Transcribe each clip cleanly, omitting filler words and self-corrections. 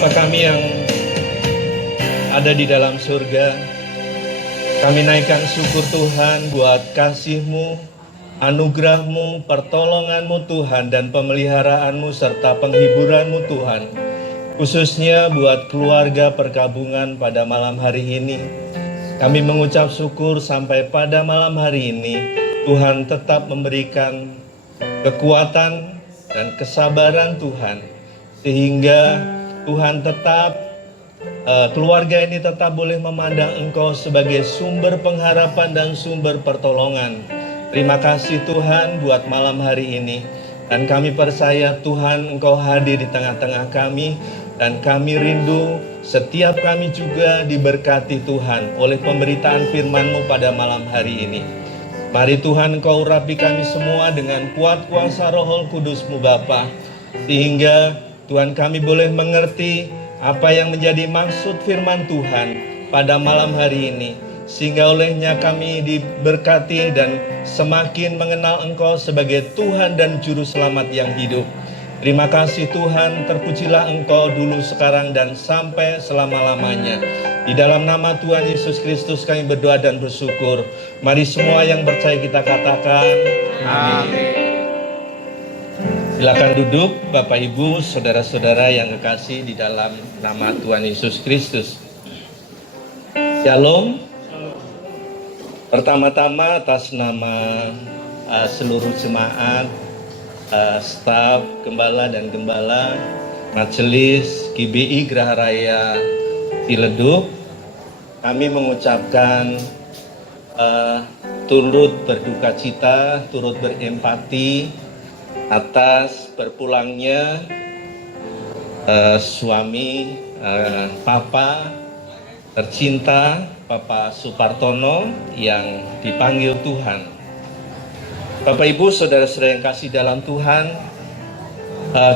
Bapa kami yang ada di dalam surga, kami naikkan syukur Tuhan buat kasih-Mu, anugerah-Mu, pertolongan-Mu Tuhan, dan pemeliharaanmu serta penghiburan-Mu Tuhan. Khususnya buat keluarga perkabungan pada malam hari ini. Kami mengucap syukur sampai pada malam hari ini Tuhan tetap memberikan kekuatan dan kesabaran Tuhan, sehingga Tuhan tetap keluarga ini tetap boleh memandang Engkau sebagai sumber pengharapan dan sumber pertolongan. Terima kasih Tuhan buat malam hari ini. Dan kami percaya Tuhan Engkau hadir di tengah-tengah kami. Dan kami rindu setiap kami juga diberkati Tuhan oleh pemberitaan firman-Mu pada malam hari ini. Mari Tuhan Engkau urapi kami semua dengan kuat kuasa Roh Kudus-Mu Bapa, sehingga Tuhan kami boleh mengerti apa yang menjadi maksud firman Tuhan pada malam hari ini, sehingga olehnya kami diberkati dan semakin mengenal Engkau sebagai Tuhan dan Juru Selamat yang hidup. Terima kasih Tuhan, terpujilah Engkau dulu, sekarang, dan sampai selama-lamanya. Di dalam nama Tuhan Yesus Kristus kami berdoa dan bersyukur. Mari semua yang percaya kita katakan amin. Silakan duduk Bapak Ibu, saudara-saudara yang kekasih di dalam nama Tuhan Yesus Kristus. Shalom. Pertama-tama atas nama seluruh jemaat, staf, gembala dan gembala, Majelis GBI Geraha Raya Ciledug, kami mengucapkan turut berduka cita, turut berempati atas berpulangnya suami Papa tercinta, Papa Supartono, yang dipanggil Tuhan. Bapak Ibu, saudara-saudara yang kasih dalam Tuhan,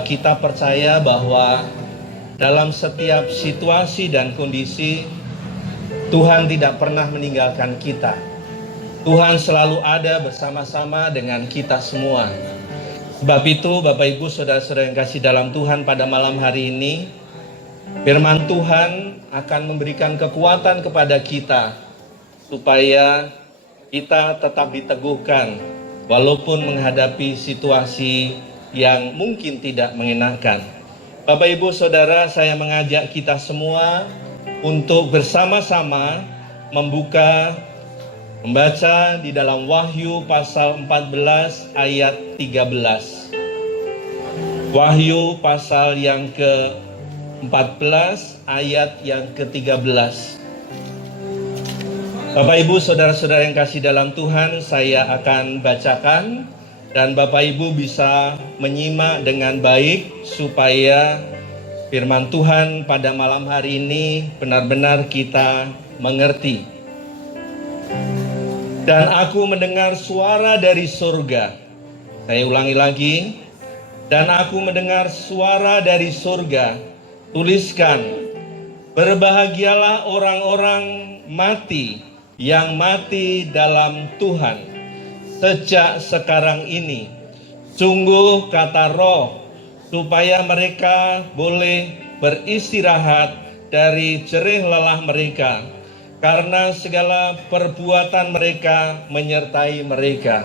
kita percaya bahwa dalam setiap situasi dan kondisi, Tuhan tidak pernah meninggalkan kita. Tuhan selalu ada bersama-sama dengan kita semua. Sebab itu, Bapak Ibu, saudara-saudara yang kasih dalam Tuhan, pada malam hari ini, firman Tuhan akan memberikan kekuatan kepada kita, supaya kita tetap diteguhkan, walaupun menghadapi situasi yang mungkin tidak mengenakan. Bapak Ibu Saudara, saya mengajak kita semua untuk bersama-sama membaca di dalam Wahyu pasal 14 ayat 13. Wahyu pasal yang ke-14 ayat yang ke-13. Bapak Ibu, saudara-saudara yang kasih dalam Tuhan, saya akan bacakan dan Bapak Ibu bisa menyimak dengan baik supaya firman Tuhan pada malam hari ini benar-benar kita mengerti. Dan aku mendengar suara dari surga. Saya ulangi lagi. Dan aku mendengar suara dari surga. Tuliskan, berbahagialah orang-orang mati yang mati dalam Tuhan sejak sekarang ini. Sungguh, kata Roh, supaya mereka boleh beristirahat dari jerih lelah mereka, karena segala perbuatan mereka menyertai mereka.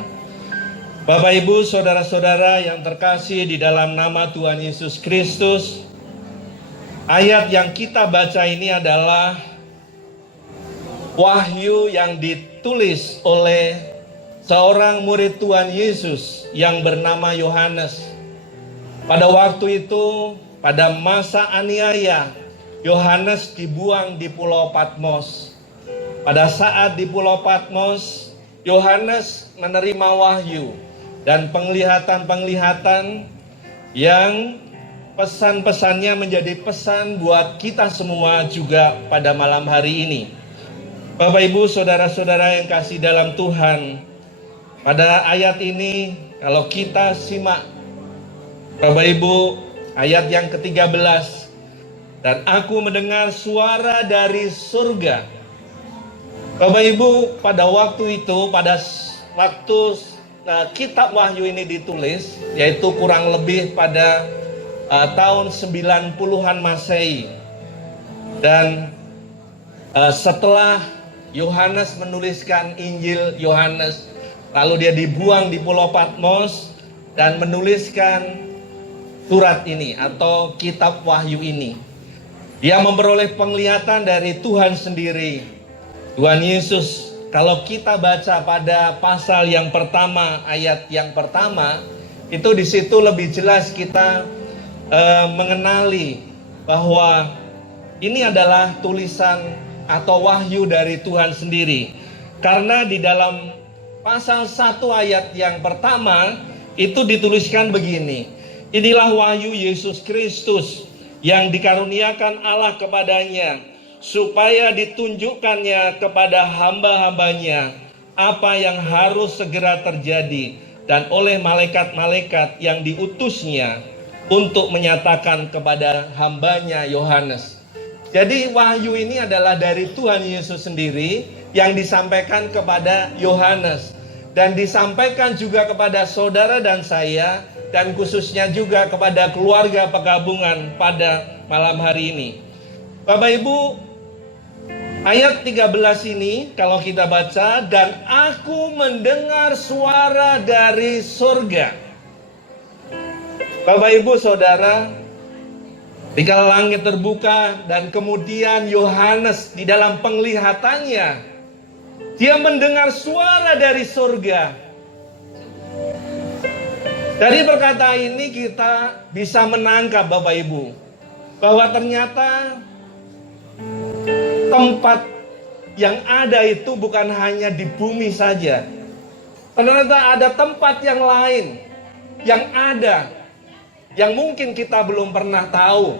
Bapak Ibu, saudara-saudara yang terkasih di dalam nama Tuhan Yesus Kristus, ayat yang kita baca ini adalah wahyu yang ditulis oleh seorang murid Tuhan Yesus yang bernama Yohanes. Pada waktu itu, pada masa aniaya, Yohanes dibuang di Pulau Patmos. Pada saat di Pulau Patmos, Yohanes menerima wahyu dan penglihatan-penglihatan yang pesan-pesannya menjadi pesan buat kita semua juga pada malam hari ini. Bapak Ibu, saudara-saudara yang kasih dalam Tuhan, pada ayat ini kalau kita simak, Bapak Ibu, ayat yang ke-13, dan aku mendengar suara dari surga. Bapak Ibu, pada waktu itu, pada waktu kitab Wahyu ini ditulis, yaitu kurang lebih pada tahun 90-an Masehi. Dan setelah Yohanes menuliskan Injil Yohanes, lalu dia dibuang di Pulau Patmos dan menuliskan surat ini atau kitab Wahyu ini. Dia memperoleh penglihatan dari Tuhan sendiri. Tuhan Yesus, kalau kita baca pada pasal yang pertama, ayat yang pertama, itu di situ lebih jelas kita mengenali bahwa ini adalah tulisan atau wahyu dari Tuhan sendiri. Karena di dalam pasal 1 ayat yang pertama itu dituliskan begini. Inilah wahyu Yesus Kristus yang dikaruniakan Allah kepadanya, supaya ditunjukkannya kepada hamba-hambanya apa yang harus segera terjadi, dan oleh malaikat-malaikat yang diutusnya untuk menyatakan kepada hambanya Yohanes. Jadi wahyu ini adalah dari Tuhan Yesus sendiri yang disampaikan kepada Yohanes, dan disampaikan juga kepada saudara dan saya, dan khususnya juga kepada keluarga pegabungan pada malam hari ini. Bapak Ibu, ayat 13 ini kalau kita baca, dan aku mendengar suara dari surga. Bapak Ibu Saudara, ketika langit terbuka dan kemudian Yohanes di dalam penglihatannya, dia mendengar suara dari surga. Dari perkataan ini kita bisa menangkap Bapak Ibu, bahwa ternyata tempat yang ada itu bukan hanya di bumi saja. Ternyata ada tempat yang lain yang ada, yang mungkin kita belum pernah tahu,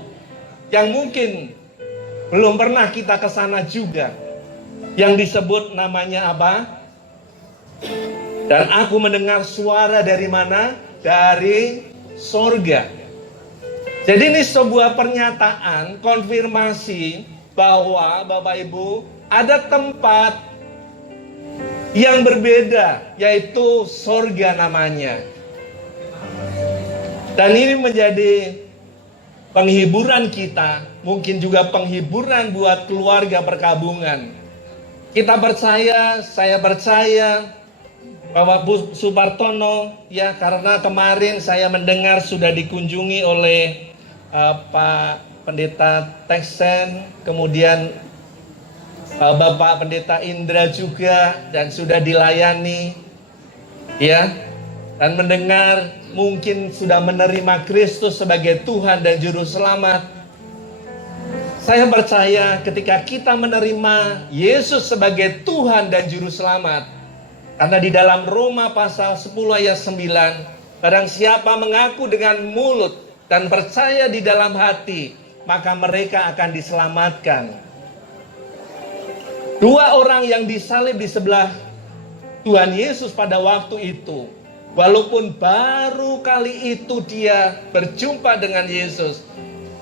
yang mungkin belum pernah kita ke sana juga, yang disebut namanya apa? Dan aku mendengar suara dari mana? Dari sorga. Jadi ini sebuah pernyataan, konfirmasi bahwa Bapak Ibu ada tempat yang berbeda, yaitu sorga namanya. Dan ini menjadi penghiburan kita, mungkin juga penghiburan buat keluarga perkabungan. Kita percaya, saya percaya bahwa Bu Supartono, ya, karena kemarin saya mendengar sudah dikunjungi oleh Pak Pendeta Teksen, kemudian Bapak Pendeta Indra juga, dan sudah dilayani, ya, dan mendengar mungkin sudah menerima Kristus sebagai Tuhan dan Juru Selamat. Saya percaya ketika kita menerima Yesus sebagai Tuhan dan Juru Selamat, karena di dalam Roma pasal 10 ayat 9, barang siapa mengaku dengan mulut dan percaya di dalam hati, maka mereka akan diselamatkan. Dua orang yang disalib di sebelah Tuhan Yesus pada waktu itu, walaupun baru kali itu dia berjumpa dengan Yesus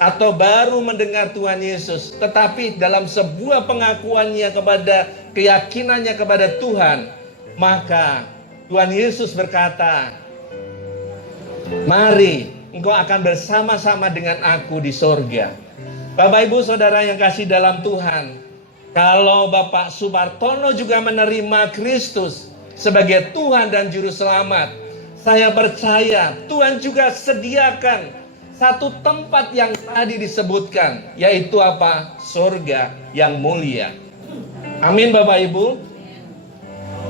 atau baru mendengar Tuhan Yesus, tetapi dalam sebuah pengakuannya kepada keyakinannya kepada Tuhan, maka Tuhan Yesus berkata, mari engkau akan bersama-sama dengan aku di sorga. Bapak Ibu Saudara yang kasih dalam Tuhan, kalau Bapak Supartono juga menerima Kristus sebagai Tuhan dan Juru Selamat, saya percaya Tuhan juga sediakan satu tempat yang tadi disebutkan, yaitu apa? Surga yang mulia. Amin Bapak Ibu.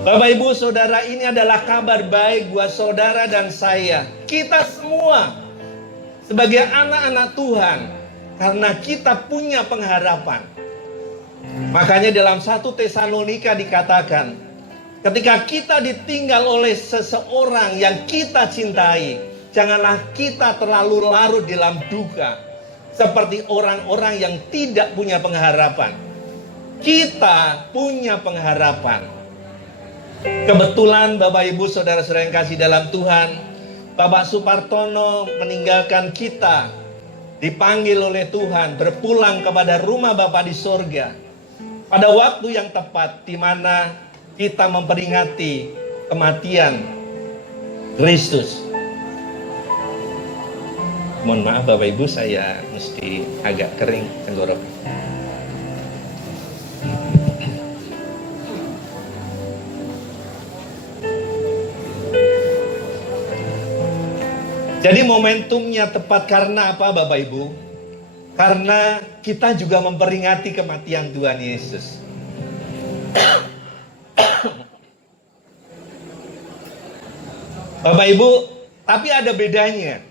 Bapak Ibu Saudara, ini adalah kabar baik buat saudara dan saya, kita semua sebagai anak-anak Tuhan, karena kita punya pengharapan. Makanya dalam 1 Tesalonika dikatakan, ketika kita ditinggal oleh seseorang yang kita cintai, janganlah kita terlalu larut dalam duka seperti orang-orang yang tidak punya pengharapan. Kita punya pengharapan. Kebetulan Bapak Ibu Saudara-saudara yang kasih dalam Tuhan, Bapak Supartono meninggalkan kita, dipanggil oleh Tuhan berpulang kepada rumah Bapak di sorga pada waktu yang tepat, di mana kita memperingati kematian Kristus. Mohon maaf Bapak Ibu, saya mesti agak kering tenggorokan. Jadi momentumnya tepat karena apa Bapak Ibu? Karena kita juga memperingati kematian Tuhan Yesus. Bapak Ibu, tapi ada bedanya.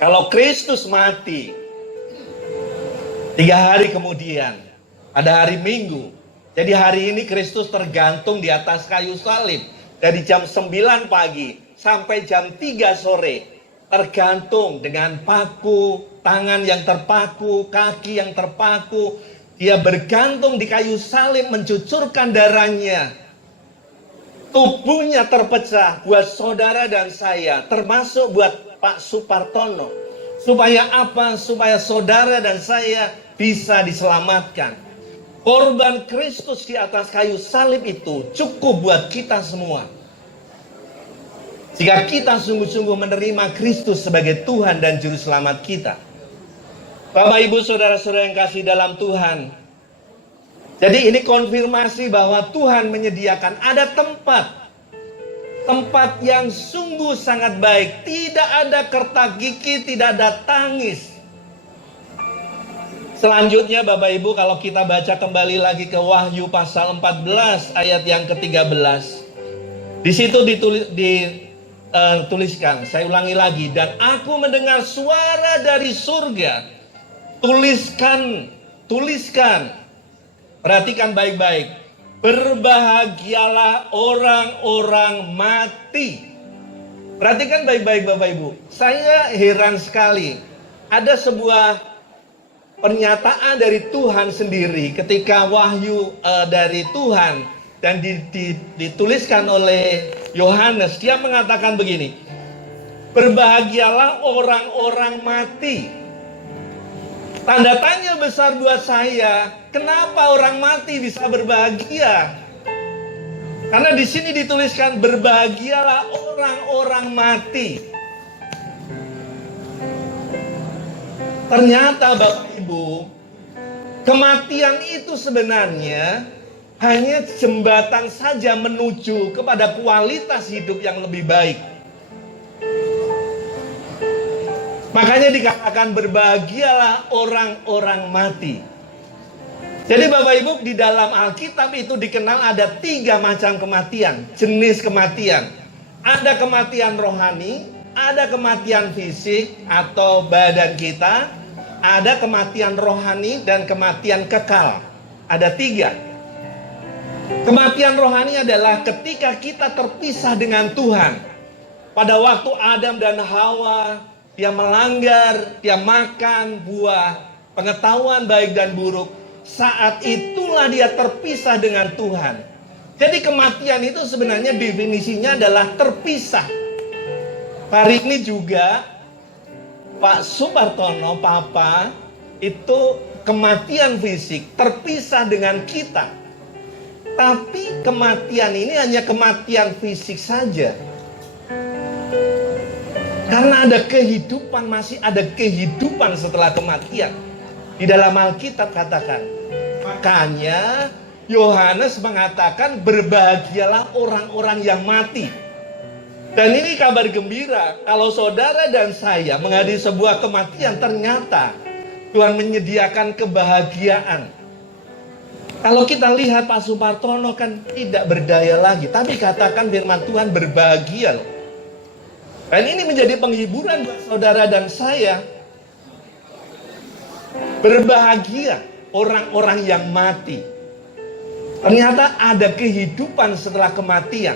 Kalau Kristus mati 3 hari kemudian, ada hari Minggu. Jadi hari ini Kristus tergantung di atas kayu salib dari jam 9 pagi sampai jam 3 sore. Tergantung dengan paku, tangan yang terpaku, kaki yang terpaku. Dia bergantung di kayu salib mencucurkan darahnya. Tubuhnya terpecah buat saudara dan saya, termasuk buat Pak Supartono. Supaya apa? Supaya saudara dan saya bisa diselamatkan. Korban Kristus di atas kayu salib itu cukup buat kita semua. Jika kita sungguh-sungguh menerima Kristus sebagai Tuhan dan Juru Selamat kita. Bapak Ibu saudara-saudara yang kasih dalam Tuhan. Jadi ini konfirmasi bahwa Tuhan menyediakan ada tempat. Tempat yang sungguh sangat baik. Tidak ada kertak gigi, tidak ada tangis. Selanjutnya Bapak Ibu, kalau kita baca kembali lagi ke Wahyu pasal 14 ayat yang ke-13. Di situ dituliskan, saya ulangi lagi, dan aku mendengar suara dari surga. Tuliskan. Perhatikan baik-baik. Berbahagialah orang-orang mati. Perhatikan baik-baik Bapak Ibu. Saya heran sekali. Ada sebuah pernyataan dari Tuhan sendiri ketika wahyu dari Tuhan dan dituliskan oleh Yohanes. Dia mengatakan begini. Berbahagialah orang-orang mati. Tanda tanya besar buat saya, kenapa orang mati bisa berbahagia? Karena di sini dituliskan berbahagialah orang-orang mati. Ternyata Bapak Ibu, kematian itu sebenarnya hanya jembatan saja menuju kepada kualitas hidup yang lebih baik. Makanya dikatakan berbahagialah orang-orang mati. Jadi Bapak Ibu, di dalam Alkitab itu dikenal ada 3 macam kematian, jenis kematian. Ada kematian rohani, ada kematian fisik atau badan kita, ada kematian rohani dan kematian kekal. Ada 3. Kematian rohani adalah ketika kita terpisah dengan Tuhan. Pada waktu Adam dan Hawa, dia melanggar, dia makan buah pengetahuan baik dan buruk. Saat itulah dia terpisah dengan Tuhan. Jadi kematian itu sebenarnya definisinya adalah terpisah. Hari ini juga Pak Supartono, Papa, itu kematian fisik, terpisah dengan kita. Tapi kematian ini hanya kematian fisik saja. Karena ada kehidupan, masih ada kehidupan setelah kematian. Di dalam Alkitab katakan. Makanya Yohanes mengatakan berbahagialah orang-orang yang mati. Dan ini kabar gembira. Kalau saudara dan saya menghadapi sebuah kematian, ternyata Tuhan menyediakan kebahagiaan. Kalau kita lihat Pak Supartono kan tidak berdaya lagi. Tapi katakan firman Tuhan berbahagia loh. Dan ini menjadi penghiburan buat saudara dan saya. Berbahagia orang-orang yang mati. Ternyata ada kehidupan setelah kematian.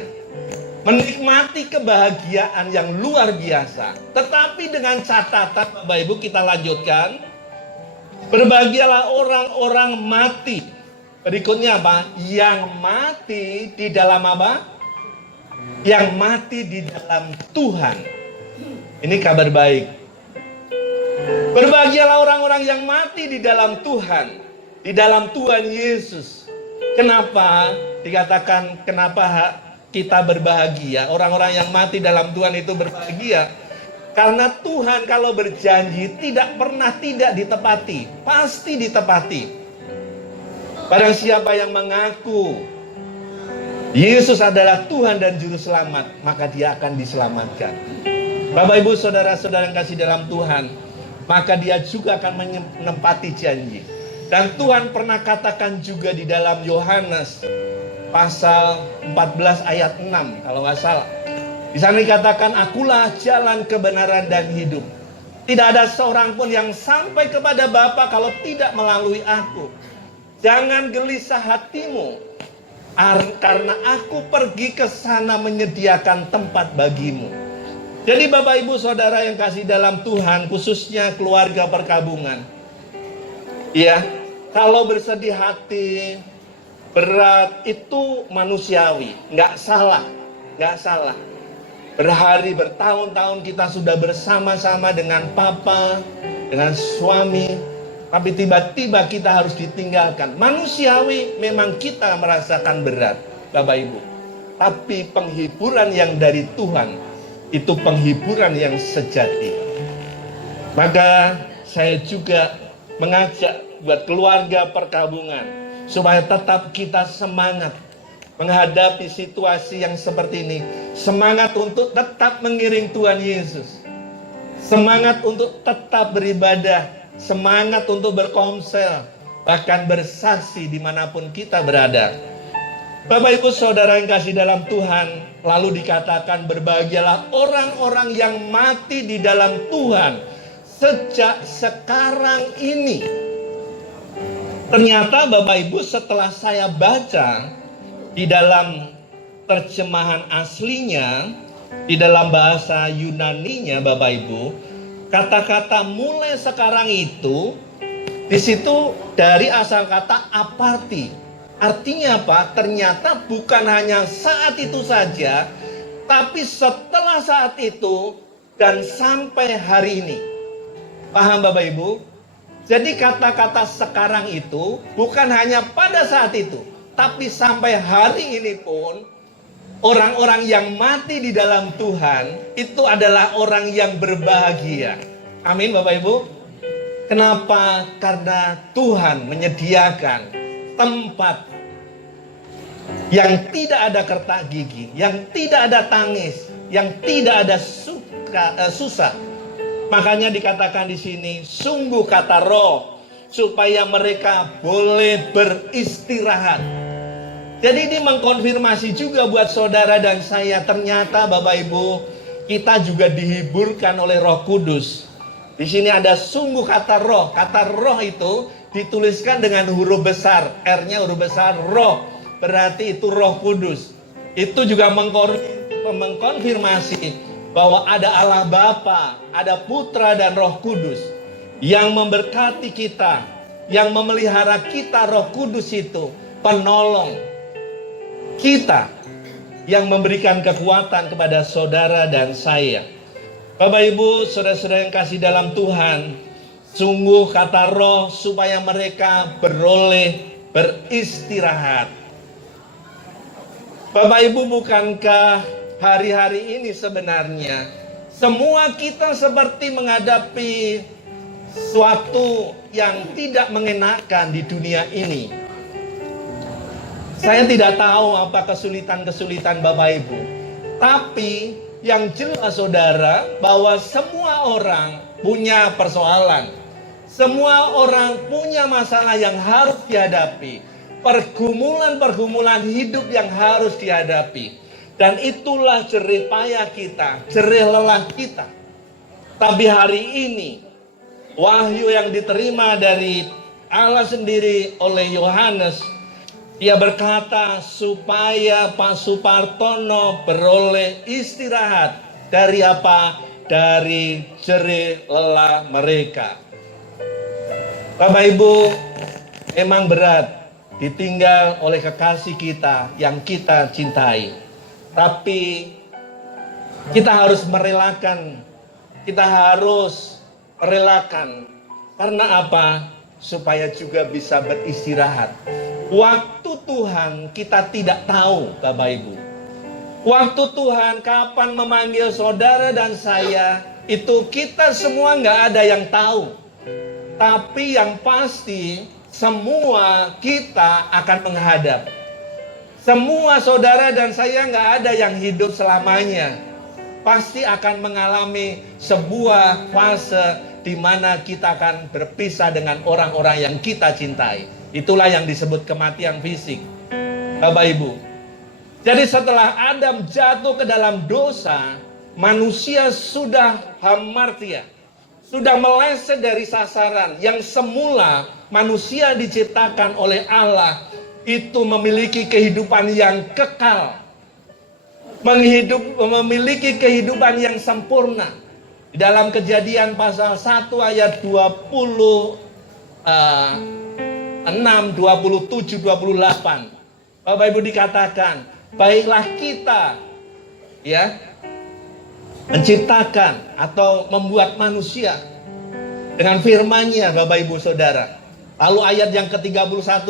Menikmati kebahagiaan yang luar biasa. Tetapi dengan catatan, Bapak Ibu, kita lanjutkan. Berbahagialah orang-orang mati. Berikutnya apa? Yang mati di dalam apa? Yang mati di dalam Tuhan. Ini kabar baik. Berbahagialah orang-orang yang mati di dalam Tuhan. Di dalam Tuhan Yesus. Kenapa dikatakan kenapa kita berbahagia? Orang-orang yang mati dalam Tuhan itu berbahagia. Karena Tuhan kalau berjanji tidak pernah tidak ditepati, pasti ditepati. Barang siapa yang mengaku Yesus adalah Tuhan dan Juru Selamat, maka dia akan diselamatkan. Bapak Ibu saudara-saudara yang kasih dalam Tuhan, maka dia juga akan menempati janji. Dan Tuhan pernah katakan juga di dalam Yohanes pasal 14 ayat 6 kalau nggak salah. Di sana dikatakan, akulah jalan kebenaran dan hidup. Tidak ada seorang pun yang sampai kepada Bapa kalau tidak melalui aku. Jangan gelisah hatimu, karena aku pergi ke sana menyediakan tempat bagimu. Jadi Bapak Ibu Saudara yang kasih dalam Tuhan, khususnya keluarga perkabungan. Ya, kalau bersedih hati, berat, itu manusiawi, nggak salah. Berhari, bertahun-tahun kita sudah bersama-sama dengan papa, dengan suami, tapi tiba-tiba kita harus ditinggalkan. Manusiawi memang kita merasakan berat, Bapak Ibu. Tapi penghiburan yang dari Tuhan, itu penghiburan yang sejati. Maka saya juga mengajak buat keluarga perkabungan, supaya tetap kita semangat menghadapi situasi yang seperti ini. Semangat untuk tetap mengiring Tuhan Yesus. Semangat untuk tetap beribadah. Semangat untuk berkomsel. Bahkan bersaksi dimanapun kita berada. Bapak Ibu Saudara yang kasih dalam Tuhan, lalu dikatakan berbahagialah orang-orang yang mati di dalam Tuhan sejak sekarang ini. Ternyata Bapak Ibu setelah saya baca di dalam terjemahan aslinya, di dalam bahasa Yunaninya Bapak Ibu, kata-kata mulai sekarang itu, di situ dari asal kata aparti. Artinya apa? Ternyata bukan hanya saat itu saja, tapi setelah saat itu dan sampai hari ini. Paham Bapak Ibu? Jadi kata-kata sekarang itu bukan hanya pada saat itu, tapi sampai hari ini pun orang-orang yang mati di dalam Tuhan itu adalah orang yang berbahagia. Amin Bapak Ibu. Kenapa? Karena Tuhan menyediakan tempat yang tidak ada kertak gigi, yang tidak ada tangis, yang tidak ada susah. Makanya dikatakan di sini, sungguh kata Roh, supaya mereka boleh beristirahat. Jadi ini mengkonfirmasi juga buat saudara dan saya, ternyata Bapak Ibu, kita juga dihiburkan oleh Roh Kudus. Di sini ada sungguh kata Roh. Kata Roh itu dituliskan dengan huruf besar, R-nya huruf besar, Roh. Berarti itu Roh Kudus. Itu juga mengkonfirmasi bahwa ada Allah Bapa, ada Putra dan Roh Kudus yang memberkati kita, yang memelihara kita. Roh Kudus itu penolong kita, yang memberikan kekuatan kepada saudara dan saya. Bapak Ibu, saudara-saudara yang kasih dalam Tuhan, sungguh kata Roh supaya mereka beroleh beristirahat. Bapak Ibu, bukankah hari-hari ini sebenarnya semua kita seperti menghadapi sesuatu yang tidak mengenakan di dunia ini? Saya tidak tahu apa kesulitan-kesulitan Bapak Ibu. Tapi yang jelas saudara, bahwa semua orang punya persoalan. Semua orang punya masalah yang harus dihadapi. Pergumulan-pergumulan hidup yang harus dihadapi. Dan itulah jerih payah kita, jerih lelah kita. Tapi hari ini, wahyu yang diterima dari Allah sendiri oleh Yohanes, dia berkata supaya Pak Supartono beroleh istirahat. Dari apa? Dari jerih lelah mereka. Bapak Ibu, memang berat ditinggal oleh kekasih kita yang kita cintai. Tapi kita harus merelakan. Kita harus merelakan. Karena apa? Supaya juga bisa beristirahat. Waktu Tuhan kita tidak tahu, Bapak Ibu. Waktu Tuhan kapan memanggil saudara dan saya, itu kita semua nggak ada yang tahu. Tapi yang pasti semua kita akan menghadap. Semua saudara dan saya nggak ada yang hidup selamanya. Pasti akan mengalami sebuah fase di mana kita akan berpisah dengan orang-orang yang kita cintai. Itulah yang disebut kematian fisik, Bapak Ibu. Jadi setelah Adam jatuh ke dalam dosa, manusia sudah hamartia, sudah meleset dari sasaran yang semula manusia diciptakan oleh Allah itu memiliki kehidupan yang kekal, memiliki kehidupan yang sempurna. Di dalam Kejadian pasal 1 ayat 26, 27, 28. Bapak Ibu dikatakan, baiklah kita ya menciptakan atau membuat manusia dengan firman-Nya, Bapak Ibu Saudara. Lalu ayat yang ke-31,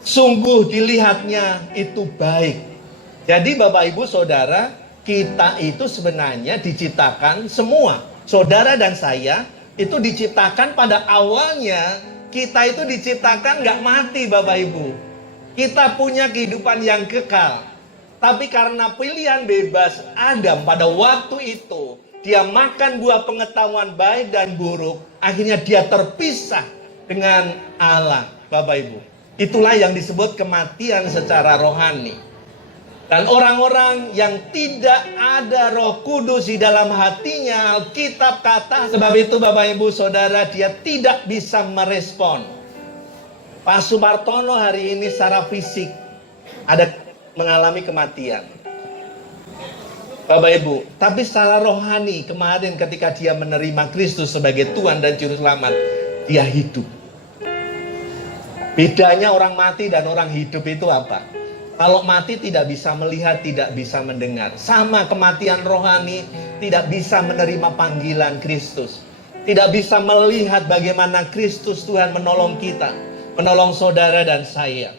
sungguh dilihatnya itu baik. Jadi Bapak Ibu Saudara, kita itu sebenarnya diciptakan semua. Saudara dan saya itu diciptakan pada awalnya, kita itu diciptakan nggak mati Bapak Ibu. Kita punya kehidupan yang kekal. Tapi karena pilihan bebas Adam pada waktu itu, dia makan buah pengetahuan baik dan buruk, akhirnya dia terpisah dengan Allah, Bapak Ibu. Itulah yang disebut kematian secara rohani. Dan orang-orang yang tidak ada Roh Kudus di dalam hatinya, Alkitab kata, sebab itu Bapak Ibu Saudara, dia tidak bisa merespon. Pak Sumartono hari ini secara fisik ada mengalami kematian, Bapak Ibu. Tapi secara rohani kemarin ketika dia menerima Kristus sebagai Tuhan dan Juru Selamat, dia hidup. Bedanya orang mati dan orang hidup itu apa? Kalau mati tidak bisa melihat, tidak bisa mendengar. Sama kematian rohani, tidak bisa menerima panggilan Kristus. Tidak bisa melihat bagaimana Kristus Tuhan menolong kita, menolong saudara dan saya.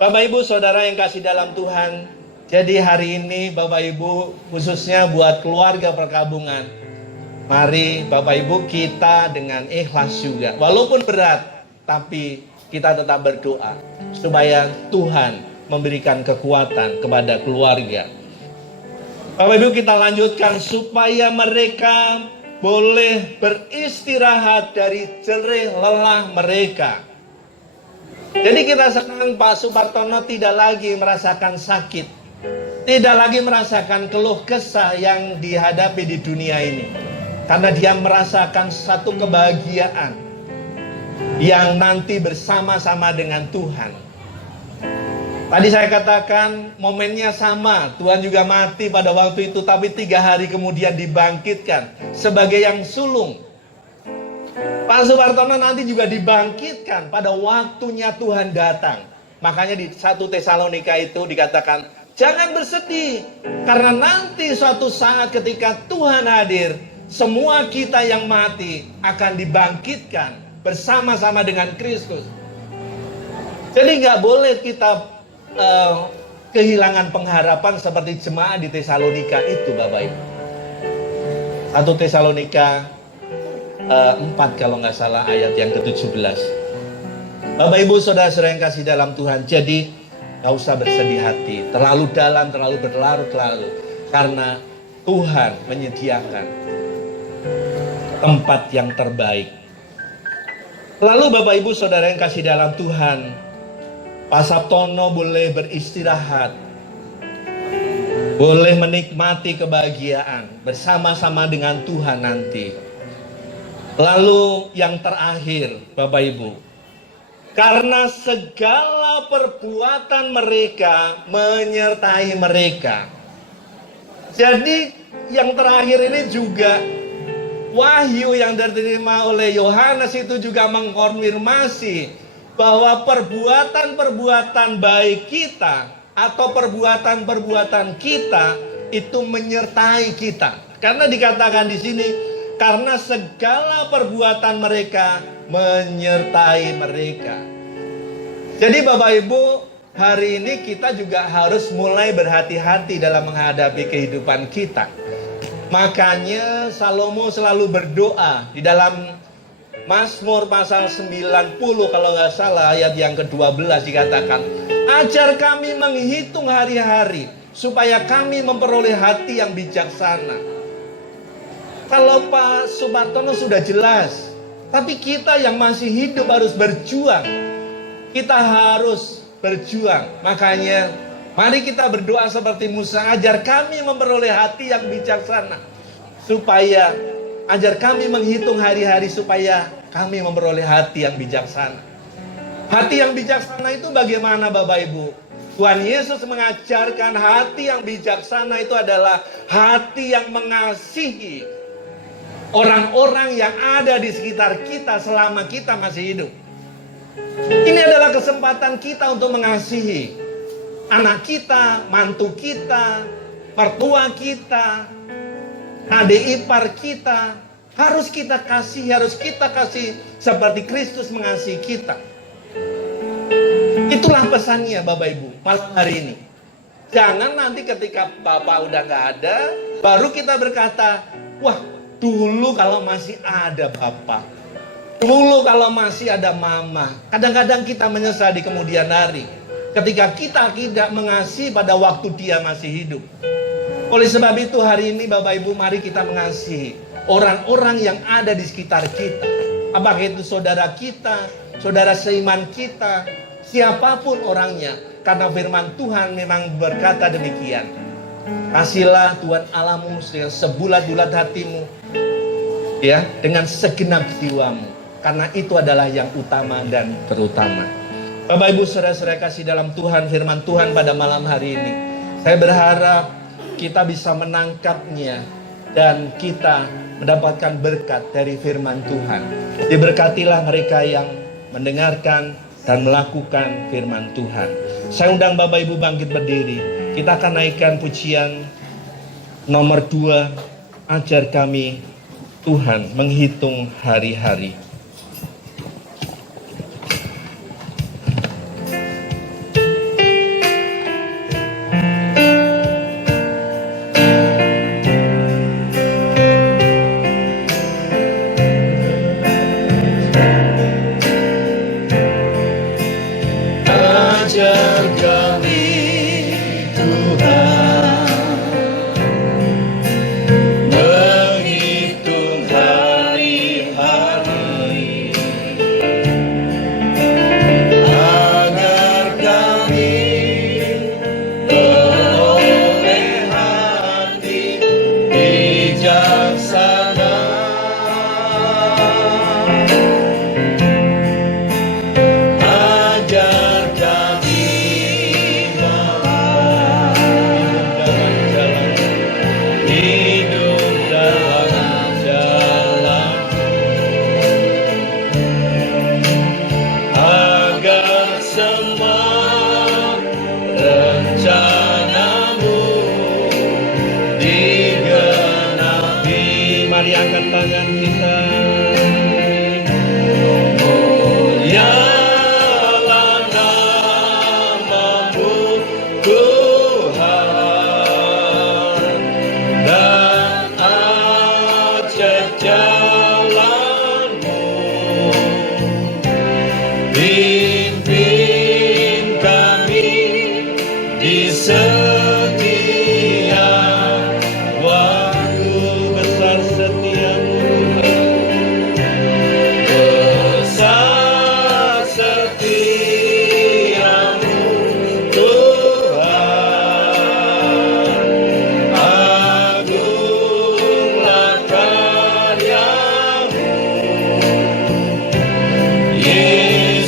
Bapak Ibu Saudara yang kasih dalam Tuhan, jadi hari ini Bapak Ibu khususnya buat keluarga perkabungan, mari Bapak Ibu kita dengan ikhlas juga. Walaupun berat, tapi kita tetap berdoa supaya Tuhan memberikan kekuatan kepada keluarga. Bapak Ibu kita lanjutkan, supaya mereka boleh beristirahat dari jerih lelah mereka. Jadi kita sekarang Pak Sumartono tidak lagi merasakan sakit, tidak lagi merasakan keluh kesah yang dihadapi di dunia ini, karena dia merasakan satu kebahagiaan yang nanti bersama-sama dengan Tuhan. Tadi saya katakan momennya sama, Tuhan juga mati pada waktu itu, tapi 3 hari kemudian dibangkitkan sebagai yang sulung. Pak Sumartono nanti juga dibangkitkan pada waktunya Tuhan datang. Makanya di 1 Tesalonika itu dikatakan, jangan bersedih, karena nanti suatu saat ketika Tuhan hadir, semua kita yang mati akan dibangkitkan bersama-sama dengan Kristus. Jadi nggak boleh kita kehilangan pengharapan seperti jemaat di Tesalonika itu, Bapak Ibu. 1 Tesalonika 4 kalau nggak salah ayat yang ke-17. Bapak Ibu Saudara-saudara yang kasih dalam Tuhan, jadi nggak usah bersedih hati terlalu dalam, terlalu berlarut-larut, karena Tuhan menyediakan tempat yang terbaik. Lalu Bapak Ibu Saudara yang kasih dalam Tuhan, Pak Sabtono boleh beristirahat, boleh menikmati kebahagiaan bersama-sama dengan Tuhan nanti. Lalu yang terakhir Bapak Ibu, karena segala perbuatan mereka menyertai mereka. Jadi yang terakhir ini juga wahyu yang diterima oleh Yohanes itu juga mengkonfirmasi bahwa perbuatan-perbuatan baik kita atau perbuatan-perbuatan kita itu menyertai kita. Karena dikatakan di sini, karena segala perbuatan mereka menyertai mereka. Jadi Bapak Ibu, hari ini kita juga harus mulai berhati-hati dalam menghadapi kehidupan kita. Makanya Salomo selalu berdoa di dalam Mazmur pasal 90 kalau nggak salah ayat yang ke-12 dikatakan, ajar kami menghitung hari-hari supaya kami memperoleh hati yang bijaksana. Kalau Pak Supartono sudah jelas, tapi kita yang masih hidup harus berjuang. Kita harus berjuang. Makanya mari kita berdoa seperti Musa, ajar kami memperoleh hati yang bijaksana. Supaya, ajar kami menghitung hari-hari supaya kami memperoleh hati yang bijaksana. Hati yang bijaksana itu bagaimana Bapak Ibu? Tuhan Yesus mengajarkan hati yang bijaksana itu adalah hati yang mengasihi orang-orang yang ada di sekitar kita selama kita masih hidup. Ini adalah kesempatan kita untuk mengasihi anak kita, mantu kita, mertua kita, adik ipar kita. Harus kita kasih seperti Kristus mengasihi kita. Itulah pesannya Bapak Ibu malam hari ini. Jangan nanti ketika Bapak udah gak ada, baru kita berkata, wah dulu kalau masih ada Bapak, dulu kalau masih ada Mama. Kadang-kadang kita menyesal di kemudian hari ketika kita tidak mengasihi pada waktu dia masih hidup. Oleh sebab itu hari ini Bapak Ibu, mari kita mengasihi orang-orang yang ada di sekitar kita. Apakah itu saudara kita, saudara seiman kita, siapapun orangnya. Karena firman Tuhan memang berkata demikian. Kasihlah Tuhan Allahmu dengan sebulat-bulat hatimu, ya, dengan segenap jiwamu. Karena itu adalah yang utama dan terutama. Bapak Ibu saudara-saudara kasih dalam Tuhan, firman Tuhan pada malam hari ini, saya berharap kita bisa menangkapnya dan kita mendapatkan berkat dari firman Tuhan. Diberkatilah mereka yang mendengarkan dan melakukan firman Tuhan. Saya undang Bapak Ibu bangkit berdiri. Kita akan naikkan pujian nomor 2, ajar kami Tuhan menghitung hari-hari.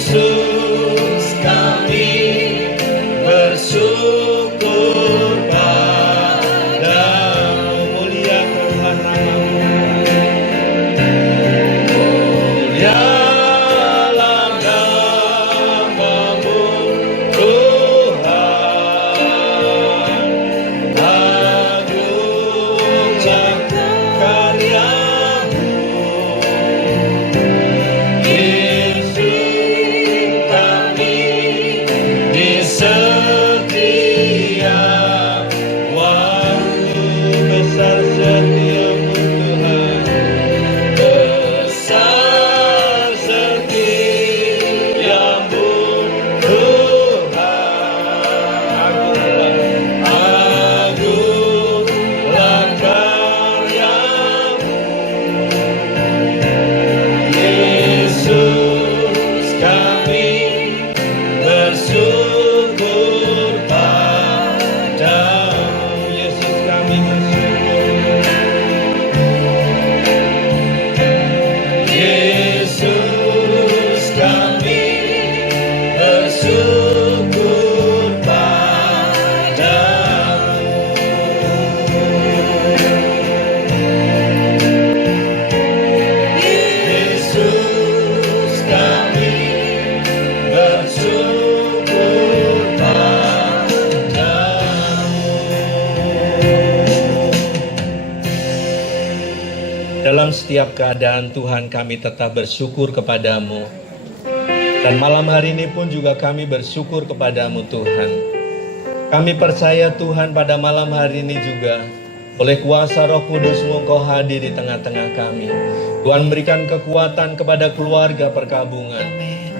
Yesus kami bersyukur. dalam setiap keadaan Tuhan kami tetap bersyukur kepadamu. Dan malam hari ini pun juga kami bersyukur kepadamu Tuhan. Kami percaya Tuhan pada malam hari ini juga oleh kuasa Roh Kudus-Mu Engkau hadir di tengah-tengah kami. Tuhan berikan kekuatan kepada keluarga perkabungan.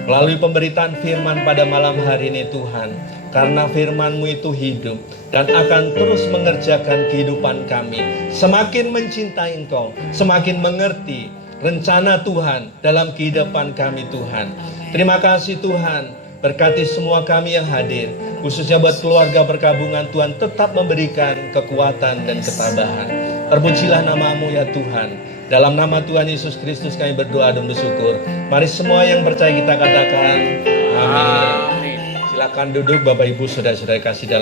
Melalui pemberitaan firman pada malam hari ini Tuhan. Karena firman-Mu itu hidup dan akan terus mengerjakan kehidupan kami. Semakin mencintai Engkau, semakin mengerti rencana Tuhan dalam kehidupan kami Tuhan. Terima kasih Tuhan, berkati semua kami yang hadir, khususnya buat keluarga perkabungan. Tuhan tetap memberikan kekuatan dan ketabahan. Terpujilah nama-Mu ya Tuhan. Dalam nama Tuhan Yesus Kristus kami berdoa dan bersyukur. Mari semua yang percaya kita katakan amin. Silakan duduk Bapak Ibu Saudara-saudara kasih dalam